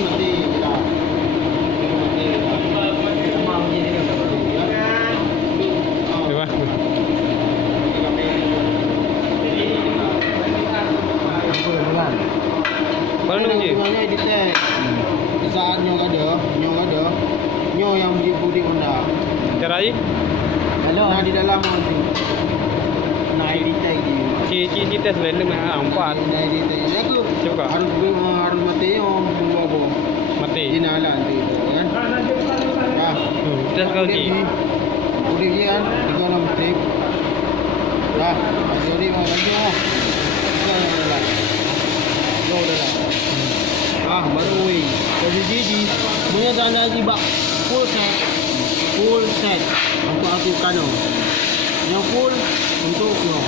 mati dah. Mati dah. Sama bunyi ni kan. Coba. Mana bunyi? Sebenarnya detect. Saat nyong ada, nyong yang budi Honda. Cara ni? Nah di dalam tu. Nah detect dia. Ci test lain mana empat. Nah detect. Aku Cuba. harus mati yang bawa. Mati. Di nalan tu kan. Dah. Test kau Ci. Budi dia kan, tiga enam detik. Dah. Jadi mau lagi oh. Baru wing. Posisi di punya tanda di bak full set untuk aktifkan oh. Yang full untuk no.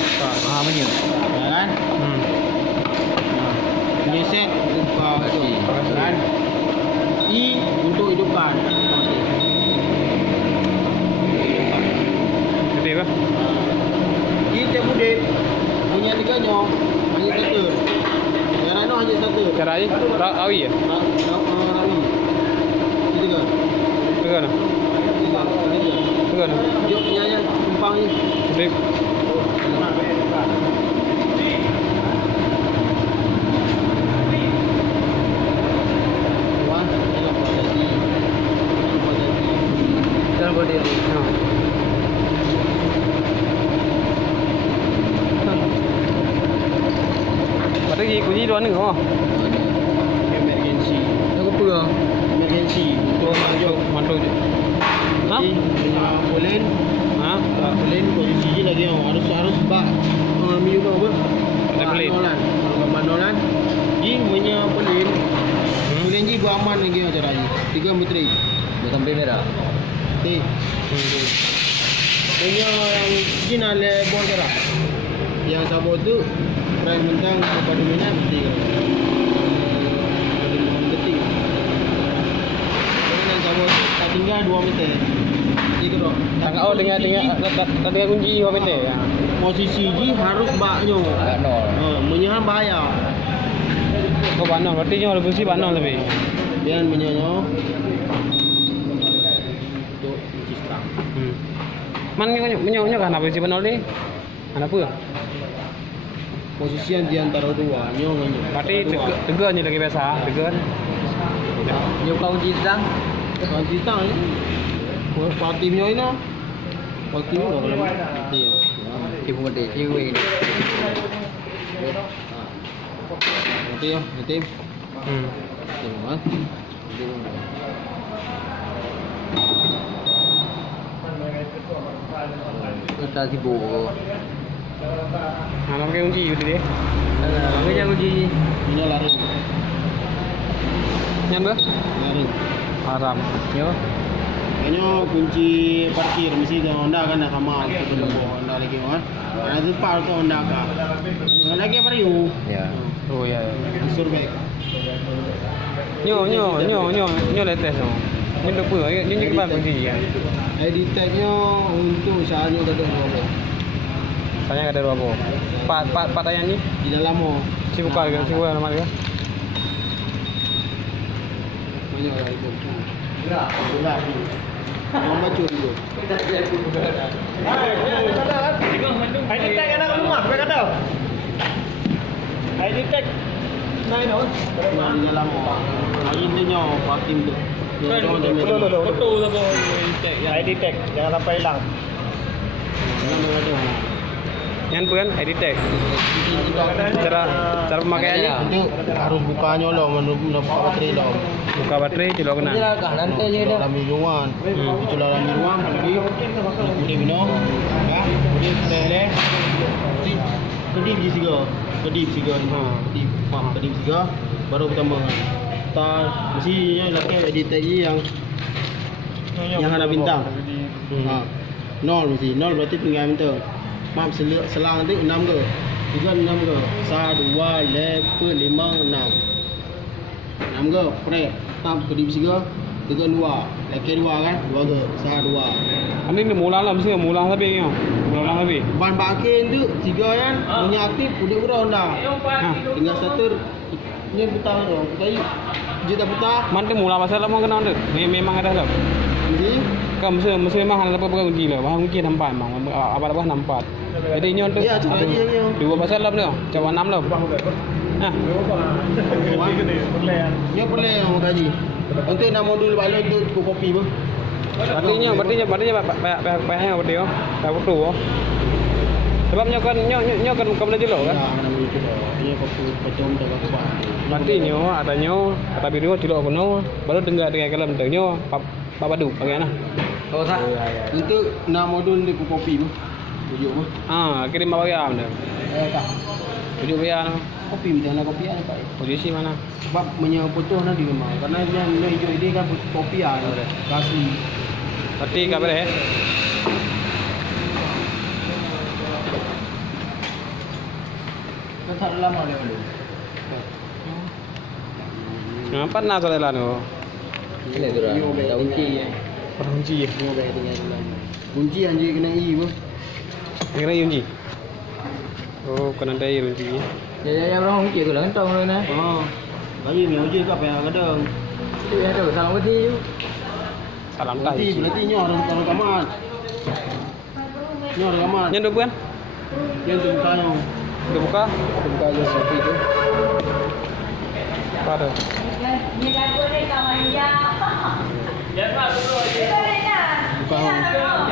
Punya. Ya kan? Punya set buka itu kan. I untuk hidupkan. Betul ke? Kita budek punya tiga nyong hanya satu. Yang lain hanya satu. Cara ni? Rawi ya? Rawi. Tiga. Tiga na? Tiga na? Jom nyanyi tumpang ni. Betul. Ada gì kunci dua nữa không? Emergency. Nó có bừa. Emergency. Untuk masuk. Mantul je. Ha? Polen. Ha? Polen posisi je lagi harus bak minum apa? Ada polen. Kalau manolan. Ji punya polen. Polen ji buat aman lagi cara ni. 3 metrik. Sampai merah. Okey. Punya yang ji nak lebih cara. Yang sabot tu prime bentang kepada minat mesti kan. Detik. Dengan sabot tak tinggal 2 meter. Jadi kau Oh dengan kunci kau betul. Posisi ji harus baknyo. Menyahan bahaya. Kau banal, berarti nyo lebih sih banal lebih. Biar menyanyo untuk kunci stang. Man nyo kan apa sih banal ni? Anak apa? Posisi yang di antara dua nyo nyo. Berarti tegar ni lagi biasa, tegar. Nyo kau kunci stang. Kunci stang ni. Parti nyo ini. Parti nyo kalau mati ya. Ibu mati, ibu ini. Mati ya, mati. Tengok. Kita sibuk. Anak pakai kunci gitu dia. Pakai kunci. Ini lari. Nyan ber? Lari. Haram. Yo. Kayaknya kunci parkir mesti dengan Honda kan dah sama kita dulu Honda lagi kan. Ada tempat tu Honda kan. Lagi Mario. Ya. Oh ya. Survey. Nyo latest tu. Ni lupa, ni kebal kunci ya. ID tag-nya untuk usahanya kata apa? Saya kata apa? Part ayam ni Di dalam oh. si buka ke, si buka nama dia. Banyak lah itu. Itulah. Mau baca dulu. ID tag anak rumah, apa kata? ID tag naik no. Di dalam oh. ID nya parking tu. Betul tu ID tag, jangan sampai hilang. Yang pun ID tag. Cara pemakaiannya Itu harus bukanya lah, menurut baterai lah. buka baterai je lo kena. Nanti je dah. Dalam minuman. Itu dalam minuman. Jadi, boleh minum. Ya, boleh teh. Kedip je siga. Kedip siga. Kedip siga. Baru pertama. Mestinya laki edit tadi yang ada bintang. Nol mesti. Nol berarti tinggal bintang. Maaf selang nanti 6 ke? 3 6 ke? 1 2 4 5 6. 6 ke? Prek. Tam kedip siga. 3 2. Laki 2 kan? 2 ke? 1 2. Ini ni mula lah mesti mula habis ni. Mula habis. Ban bakin tu 3 kan? Punya aktif udah Honda. Tinggal satu Ni putar tu. Tadi dia tak putar. Man tu mula masalah mau kena tu. Memang ada lah. Jadi Kan mesti memang ada apa kunci lah. Bahan kunci nampak memang. Apa nampak. Jadi nyon tu. ya cakap lagi yang ni. Dua pasal lah tu. Cawan 6 lah. Ha. Ni boleh yang gaji. Untuk nak modul balik tu kopi pun. Berarti banyak berarti oh. Tak betul oh. Sebab nyo kan kau boleh jelok kan. Ya, mana boleh tu. Dia kopi pecom tak apa. Berarti nyo ada biru jelok kono baru dengar kalau bentuknya padu bagaimana? Kau tak? Untuk nak modul di kopi pun. Tujuh pun. Kirim apa ya anda? Tak. Tujuh bayar. Kopi macam mana kopi ada pak? Posisi mana? Sebab menyeputuh nanti memang. Karena yang hijau ini kan kopi ada. Kasih. Berarti kabar ya? Kan tak lama dia dulu. Nampak nak soal lah tu. Ini tu lah. Dah kunci ya. Kunci ya. Ni obek dengan dalam. Kunci anjir kena i pun. Kena kunci. Oh, kena ada kunci. Ya orang kunci tu lah kentang tu nah. Lagi ni kunci kat apa yang kadang. Tu ya tu salam kunci tu. Salam tai. Berarti nyo orang kamar. Nyo orang kamar. Yang 2 bulan? Yang tu buka nyo. Dia buka? Buka je sapi tu. Apa ada? Buka nyo.